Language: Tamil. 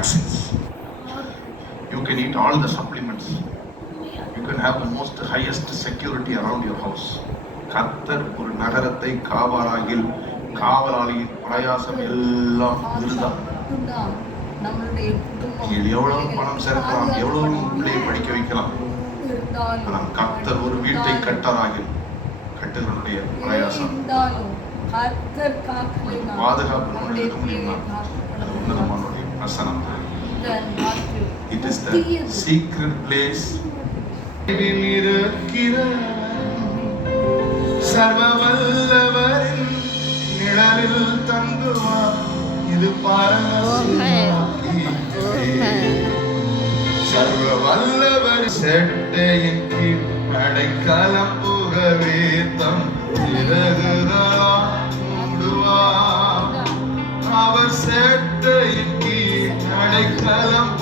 vaccines. You can eat all the supplements. You can have the most highest security around your house. கர்த்தர் ஒரு நகரத்தை காவலாளியின் பிரயாசம் எல்லாம் விருதா. எவ்வளவு பணம் சேர்க்கலாம், எவ்வளவு பிள்ளையை படிக்க வைக்கலாம், ஆனால் கர்த்தர் ஒரு வீட்டை கட்டுகளுடைய பிரயாசம் பாதுகாப்பு இருக்க முடியுமா? அது உன்னதமானுடைய வசனம். It is the secret place. சர்வ வல்லவரின் நிழலில் தங்குவார். இது சர்வ வல்லவர் செட்டையின் கீழ் அடைக்கலம் புகவே தம் இறகுகளால் மூடுவார். அவர் செட்டையின் கீழ் அடைக்கலம்